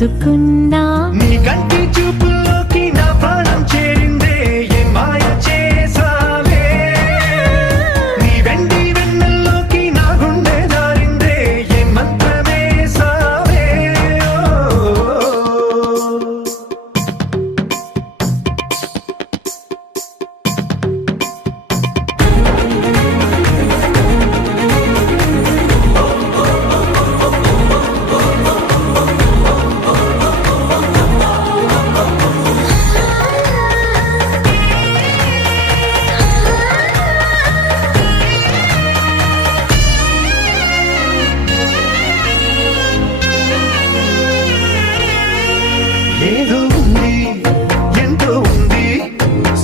దోచుకున్నా నీ కంటి చూపుల్లోకి నా ప్రాణం చేరిందే ఏ మాయ చేసావే నీ వెండి వెన్నెల్లోకి నా గుండె జారిందే ఏ మంత్రమేసావే ఏదో ఉంది ఎంతో ఉంది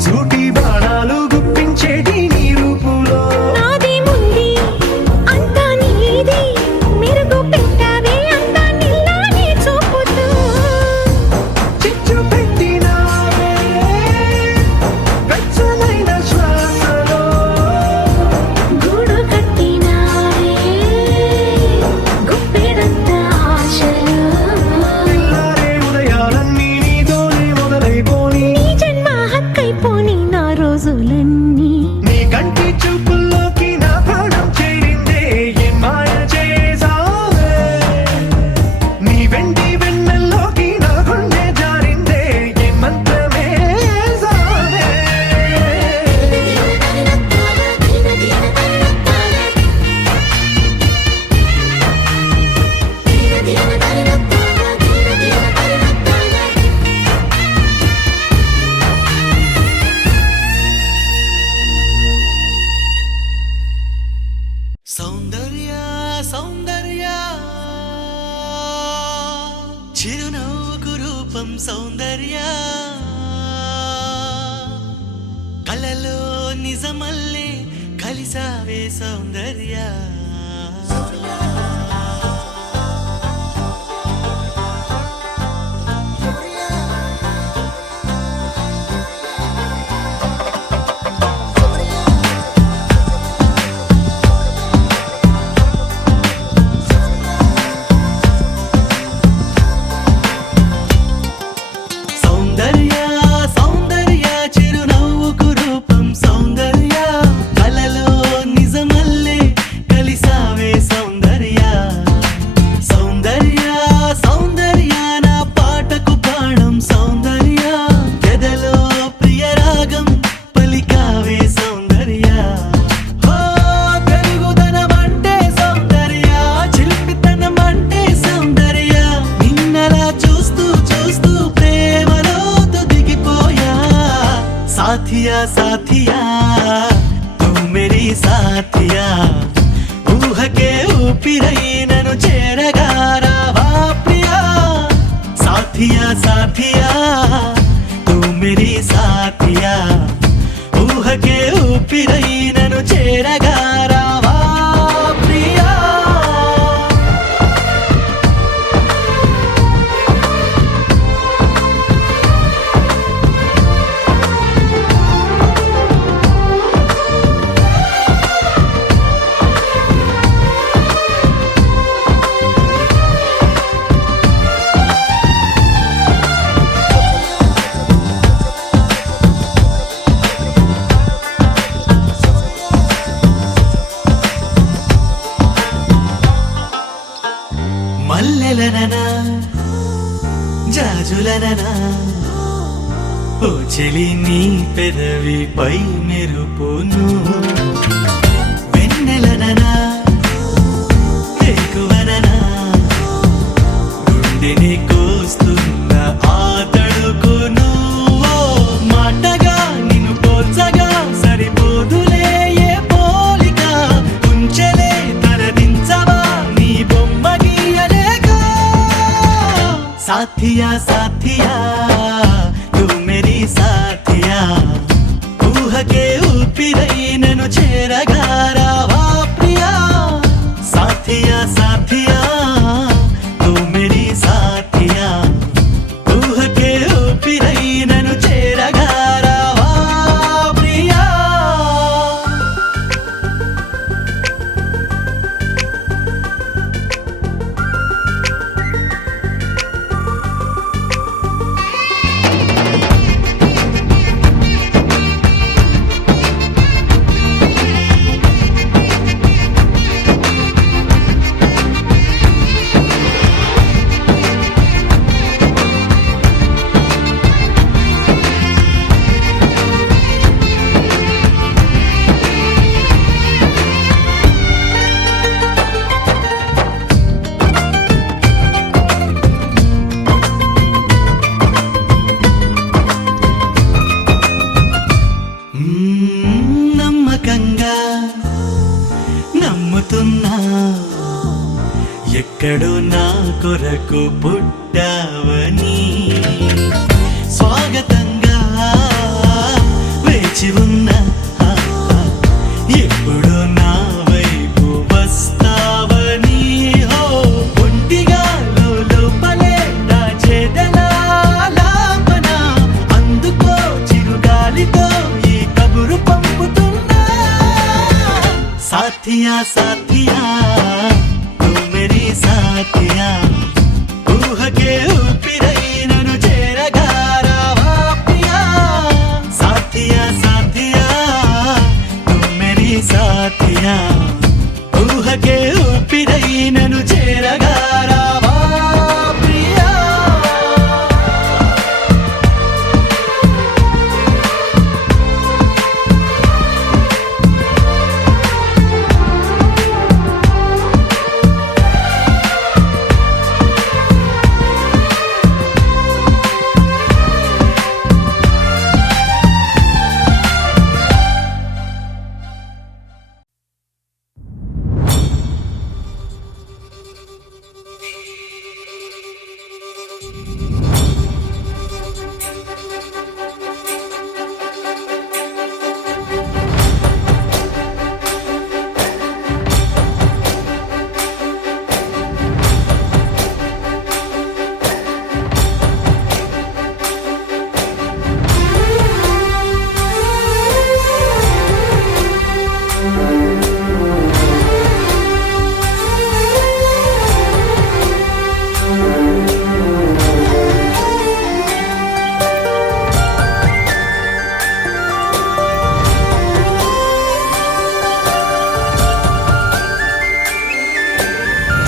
సూటి బాణాలు గుప్పించేటి నీ రూపులో నాది ముంది అంతా నీది మెరుగు పెట్టావే అంతా నిల్లాని చూపుతూ చిచ్చు పెట్టినావే వెచ్చనైన శ్వాసలో గూడు కట్టినావే గుప్పెడంత ఆశలు పిల్లారే ఉదయాలన్నీ నీతోనే మొదలైపోని నీ జన్మ హక్కైపోని నా రోజులన్నీ నీ కంటి చూపుల్లోకి నా ప్రాణం చేరిందే ఏ మాయ చేసావే నీ వెండి వెన్నెల్లోకి నా గుండె జారిందే ఏ మంత్రమేసావే సౌందర్య సౌందర్య చిరునవ్వుకు రూపం సౌందర్య కలలో నిజమల్లే కలిసావే సౌందర్య సౌందర్య సౌందర్య చిరునవ్వుకు రూపం సౌందర్య కలలో నిజమల్లే కలిసావే సౌందర్య సౌందర్య సౌందర్య నా పాటకు ప్రాణం సౌందర్య ఎదలో ప్రియరాగం పలికావే సౌందర్య హో తెలుగుదనమంటే సౌందర్య చిలిపితనమంటే సౌందర్య నిన్నలా చూస్తూ చూస్తూ ప్రేమలోతు దిగిపోయా సాథియా సాథియా తూ మేరీ సాథియా ఊహకే ఊపిరై నన్ను చేరగా రావా ప్రియా సాథియా సాథియా తూ మేరీ సాథియా ఊహకే ఊపిరై నన్ను చేరగా రావా ప్రియా మల్లెలననా జాజులననా ఓ చెలి నీ పెదవిపై మెరుపును వెన్నెలననా ఎక్కువననా గుండెని కోస్తున్న ఆ తడుకును ఓ మాటగా నిన్ను పోల్చగా సరిపోదులే ఏ పోలిక ఉంచలే తరదించవా నీ బొమ్మ గీయలేక సాథియా సాథియా తూ మేరీ సాథియా ఊహకే ఊపిరై నన్ను చేరగా రావా ప్రియా సాథియా సాథియా తూ మేరీ సాథియా ఊహకే ఊపిరై నన్ను చేరగా రావా ప్రియా ఏకంగా నమ్ముతున్నా ఎక్కడో నా కొరకు పుట్టావని స్వాగతంగా వేచి ఉన్నా ఎప్పుడు నా వైపు వస్తావని ఒంటిగా లోపలే దాచేదలా లాపన అందుకో చిరుగాలితో ఈ కబురు పంపుతున్నా సాథియా సాథియా తూ మేరీ సాథియా ఊహకే ఊపిరై నన్ను చేరగా రావా ప్రియా సాథియా సాథియా తూ మేరీ సాథియా ఊహకే ఊపిరై నన్ను చేరగా రావా ప్రియా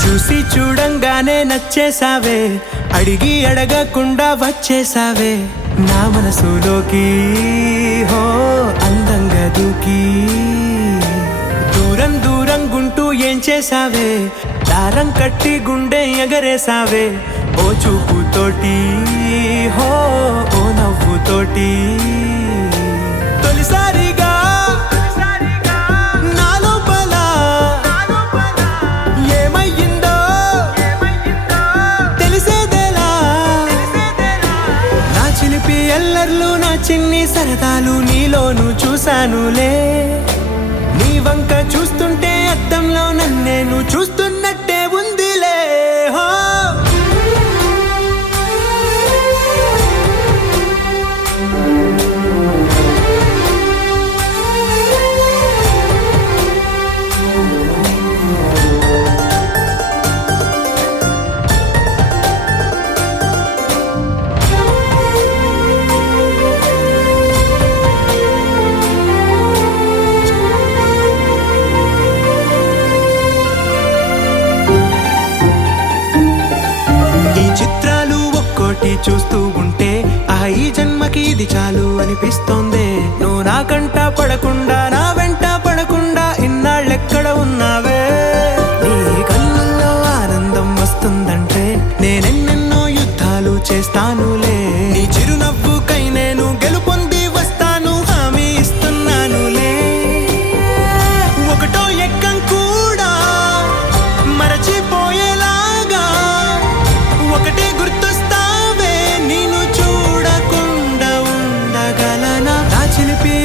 చూసి చూడంగానే నచ్చేసావే అడిగి అడగకుండా వచ్చేసావే నా మనసులోకి హో అందంగా దూకి దూరం దూరం గుంటూ ఏం చేసావే దారం కట్టి గుండె ఎగరేసావే ఓ చూపుతోటి హో ఓ నవ్వుతోటి తొలిసారిగా నా లోపల ఏమయ్యిందో తెలిసేదేలా నా చిలిపి ఎల్లర్లు నా చిన్ని సరదాలు నీలోను చూశానులే నీ వంక చూస్తుంటే అద్దంలో నన్నేను చూస్తున్నట్టే ఉందిలే హో చూస్తూ ఉంటే ఈ జన్మకి ఇది చాలు అనిపిస్తోంది నువ్వు నా కంట పడకుండా నా వెంట పడకుండా ఇన్నాళ్ళెక్కడ ఉన్నావే నీ కళ్ళల్లో ఆనందం వస్తుందంటే నేనెన్నెన్నో యుద్ధాలు చేస్తానులే నీ చిరునవ్వుకై నేను గెలుపొంది వస్తాను హామీ ఇస్తున్నానులే ఒకటో ఎక్కం కూడా మరచిపోయేలాగా ఒకటే గుర్తు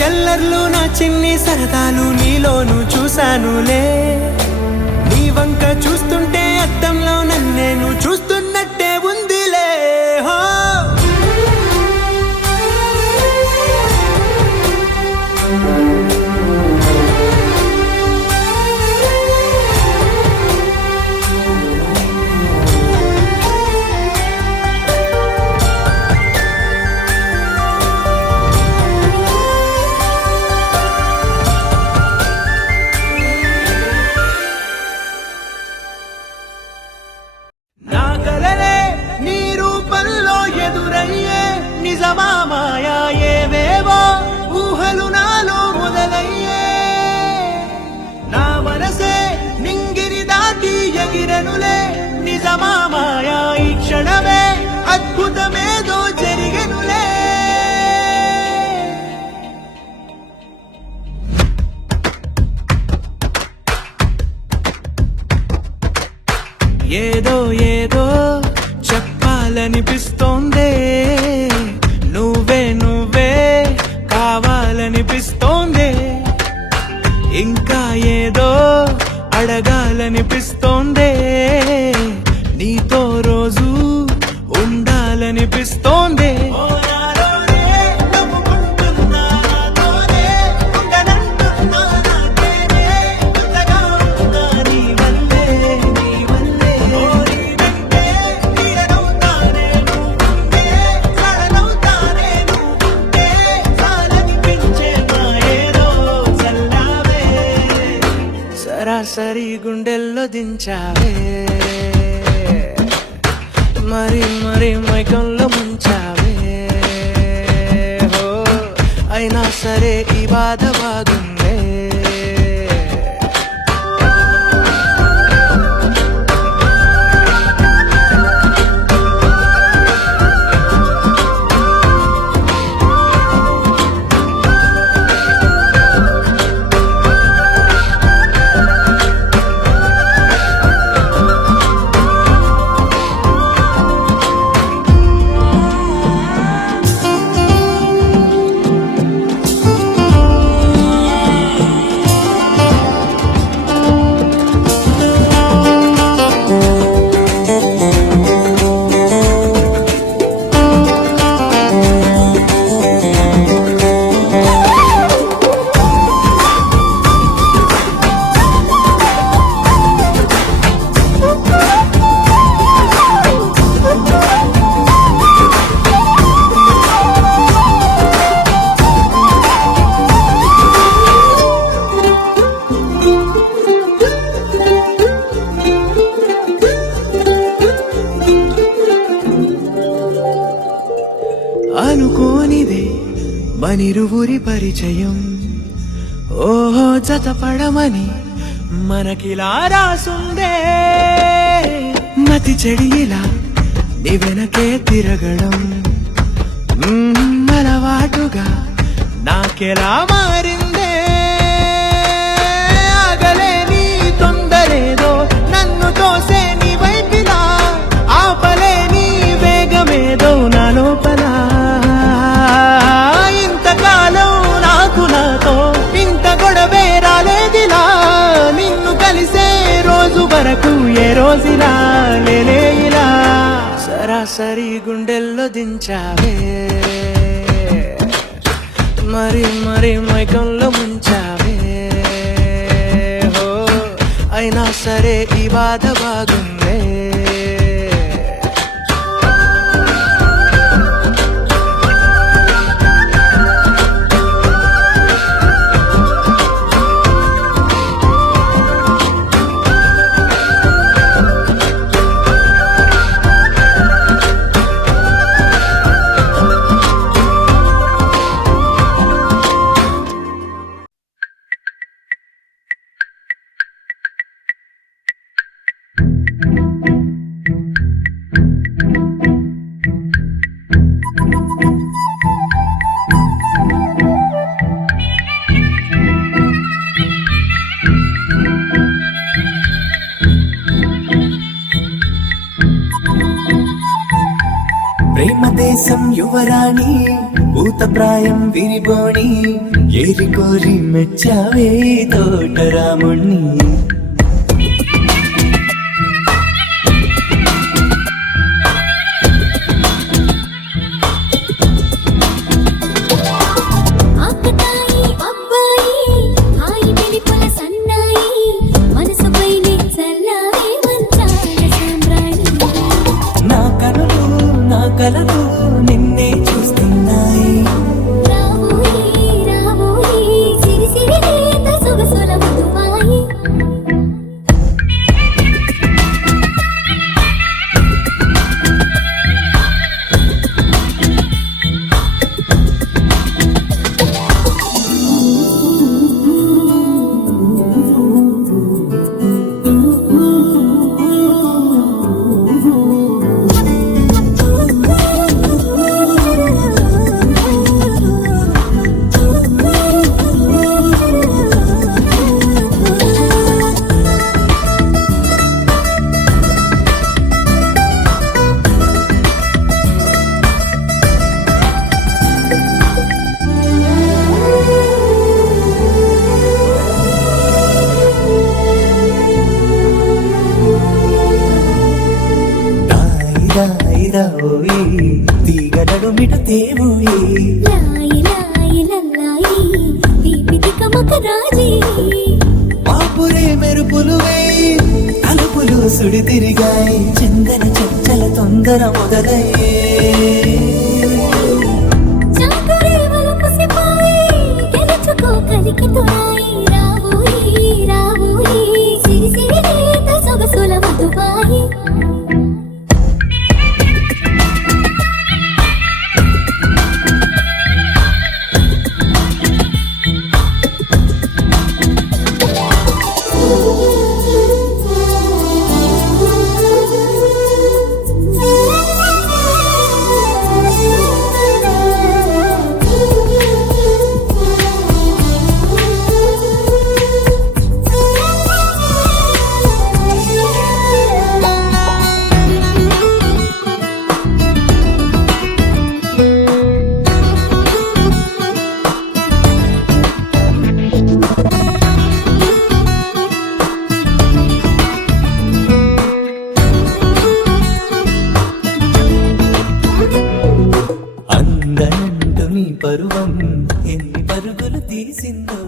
ఎల్లర్లు నా చిన్ని సరదాలు నీలోను చూశానులే నీ వంక చూస్తుంటే అద్దంలో నన్నేను చూస్తున్నట్టే ఉందిలే హో నా కలల ఏదో ఏదో చెప్పాలనిపిస్తోందే, నువ్వే నువ్వే కావాలనిపిస్తోందే, ఇంకా ఏదో అడగాలనిపిస్తోందే, నీతో రోజు ఉండాలనిపిస్తోందే. సరాసరి గుండెల్లో దించావే, మరి మరి మైకంలో ముంచావే, హో అయినా సరే ఈ బాధ బాగుందే. అనుకోనిదే మనిరువురి పరిచయం, ఓహో జతపడమని మనకిలా రాసుందే, మతి చెడి ఇలా నీ వెనకే తిరగడం అలవాటుగా నాకెలా మారిందే, ఆగలేని తొందరేదో నన్ను తోసే నీ వైపిలా, ఆపలేని వేగమేదో నా లోపల, ఇంతకాలం నాకు నాతో ఇంత గొడవే రాలేదిలా, నిన్ను కలిసే రోజు వరకు ఏ రోజులా లేలే ఇలా, సరాసరి గుండెల్లో దించావే, మరి మరి మైకంలో ముంచావే, హో అయినా సరే ఈ బాధ బాగుందే. ప్రేమ దేశం యువరాణి భూతప్రాయం విరిబోణి ఏరి కోరి మెచ్చావే తోటరాముణ్ణి కలలు నిన్నే చూస్తున్నాయి రావోయి రావోయి సిరి సిరి లేత సొగసుల మధువాయి రావోయి తీగలడు మిట తేవోయి లాయి లాయి లల్లాయి దీపి దికమక రాజీ పాపురే మెరుపులు వేయి తలుపులు సుడి తిరిగాయి చందన చంచల తొందర మొదలయ్యే చాకరే వలపు సిపాయి గెలుచుకో కలికి తోయి రావోయి రావోయి సిరి సిరి లేత సొగసుల మధుబాయి అందనంటు నీ పరువం ఎన్ని పరుగులు తీసిందో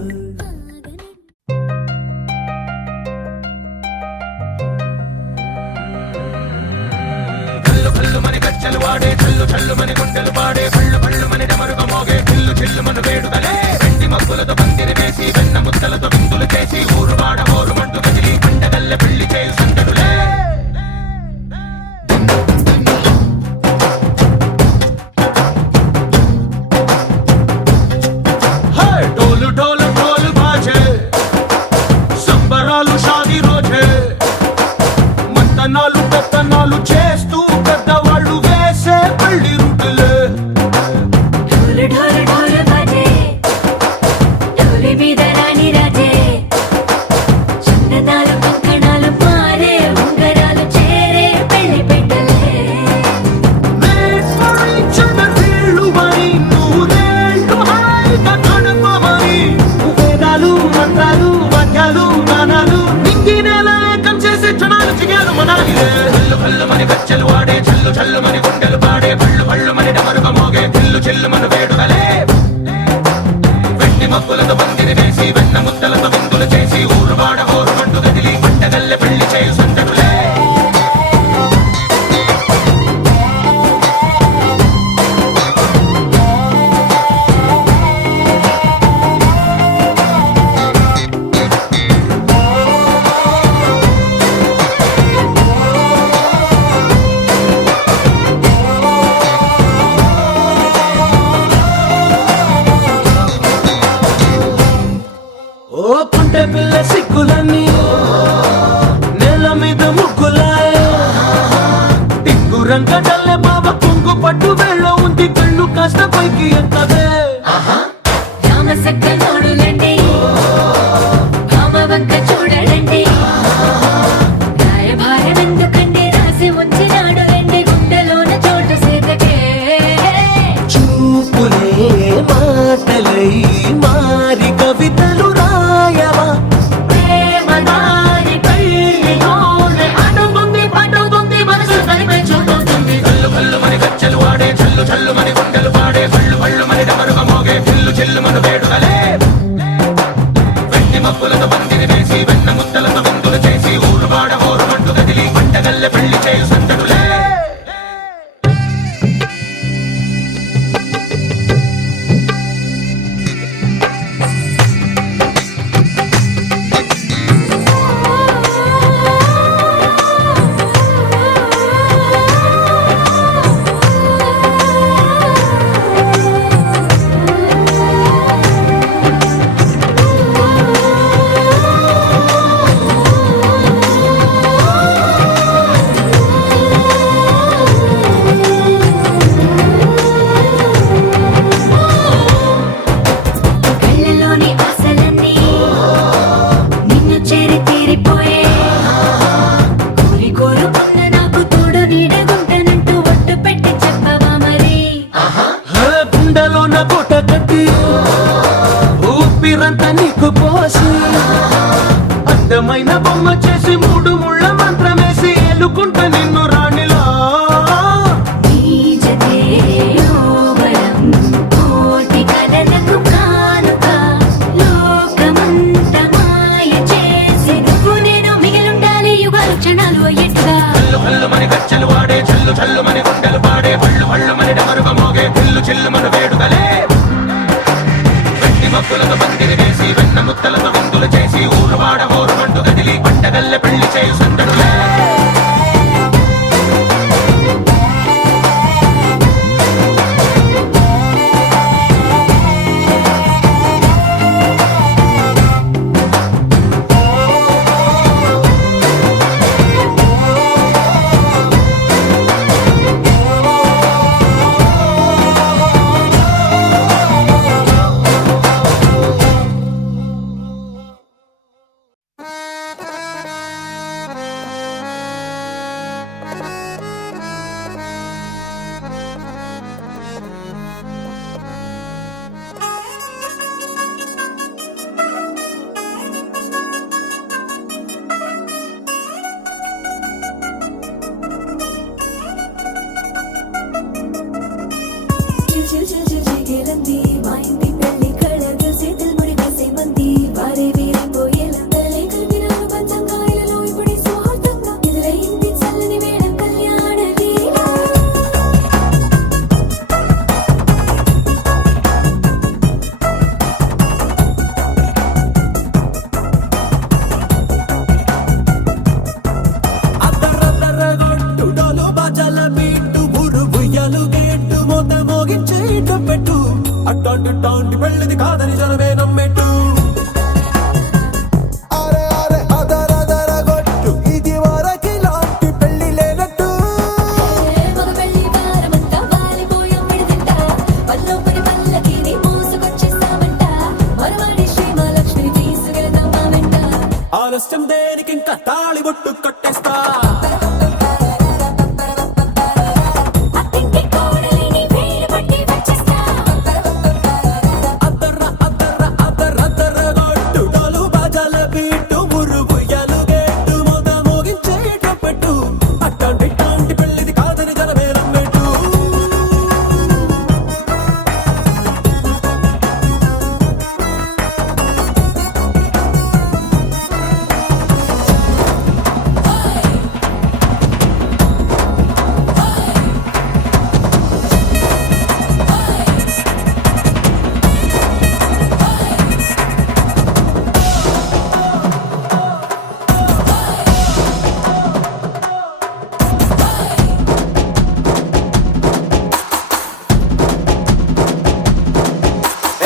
డోలు డోలు డోలు బాజే సంబరాలు షాదీ రోజే మంతనాలు పెత్తనాలు చేస్తూ పెద్దవాళ్ళు వేసే పెళ్లి రూటులే ढोल ढोल ढोल बाजे ढोली మీద రాణి రాజే చందనాలు కంకణాలు మారే ఉంగరాలు చేరే పెళ్లి పెట్టలే వీళ్ళు మరి నూరేళ్ళు హాయిగా గడపమని వేదాలు మంత్రాలు వాక్యాలు గానాలు నింగినేల ఏకం చేసే క్షణాలు చిగాలు మనాలిలే కళ్ళు కళ్ళు మని గజ్జలు వాడే చల్లు చల్లు మని గుండెలు పాడే పళ్ళు పళ్ళు మని డమరుగ మోగే పిల్లు చెల్లు మన వేడుకలే వెండి మబ్బులతో పందిరి వేసి వెన్న ముద్దలతో విందులు చేసి ఊరు వాడ ఊరు మంటు గదిలి పంటగల్లె పెళ్లి చేయు సందడులే ఓ పుంటె పిల్ల సిక్కులన్నీ నేల మీద ముగ్గులాయ టింగు రంగడల్లె బాబ కుంగు పట్టు వెళ్ళ ఉంది కళ్ళు కాస్త పైకి ఎత్తదే రామ సక్క నోడులండి రామ వంక చూడడండి రాయభారం ఎందుకండి రాసి ఉంచినాడు రండి గుండెలోన చోటు సేతకే చూపులే మాటలై మారి కవితలు రాయవా ప్రేమ దారి పెళ్లిలోనే అడుగుంది పడుతుంది మనసు కలిపే చూడుతుంది కళ్ళు కళ్ళు మని గజ్జలు వాడే చల్లు చల్లు మని గుండెలు పాడే పళ్ళు పళ్ళు మని డమరుగ మోగే పిల్లు చెల్లు మన వేడుకలే వెండి మబ్బులతో పందిరి వేసి వెన్న ముద్దలతో విందులు చేసి ఊరు వాడ ఊరు మంటు గదిలి పంటగల్లె పెళ్లి చేయు సందడులే కళ్ళలోని ఆశలన్నీ నిన్ను చేరి తీరిపోయే కోరి కోరుకున్న నాకు తోడు నీడగుంటానంటూ ఒట్టు పెట్టి చెప్పవా మరి గుండెలోన కోట కట్టి ఊపిరంతా నీకు పోసి అందమైన బొమ్మ చేసి మూడు ముళ్ళ మంత్రమేసి ఎలుకుంట నిన్ను రాణిలా ఆలస్యం దేనికి ఇంకా తాళిబొట్టు కట్టేస్తా అత్తింటి కోడలిని వేలు పట్టి వచ్చేస్తా అద్దర్ర అద్దర్ర అద్దర్ర అద్దర్ర గొట్టు డోలు బాజాల బీటు మురుగుయ్యలు గేటు మొద మోగించేటప్పుడు అట్టాంటి టాంటి పెళ్ళిది కాదని జనమేలం పెట్టు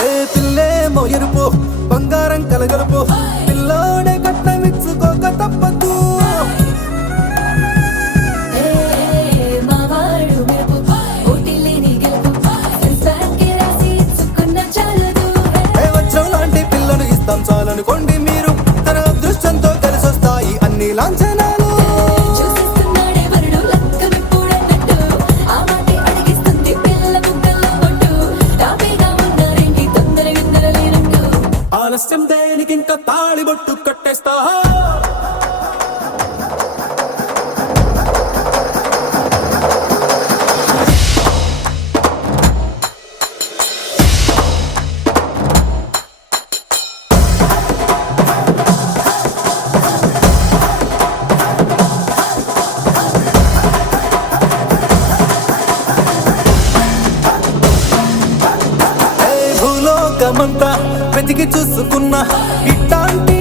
ఏ పిల్లేమో ఎరుపు బంగారం కలగలుపు పిల్లోడే కట్నమిచ్చుకోక తప్పదు మా వాడు మెరుపు ఓటిల్లిని గెలుపు సెన్సార్కి రాసి ఇచ్చుకున్న చాలదు ఏ వచ్చం లాంటి పిల్లను ఇస్తాం చాలనుకోండి మీరు తన అదృష్టంతో కలిసొస్తాయి అన్ని లాంఛనాలు చూసిస్తున్నాడే వరుడు లక్కమిప్పుడన్నట్టు ఆ మాటే అడిగిస్తుంది పిల్ల బుగ్గల్లో పట్టు తాపీగా ఉన్నారేంటి తొందర విందర లేనట్టు ఆలస్యం దేనికి ఇంకా తాళిబొట్టు కట్టేస్తా ఏ భూలోకమంతా వెతికి చూసుకున్న ఇట్లాంటి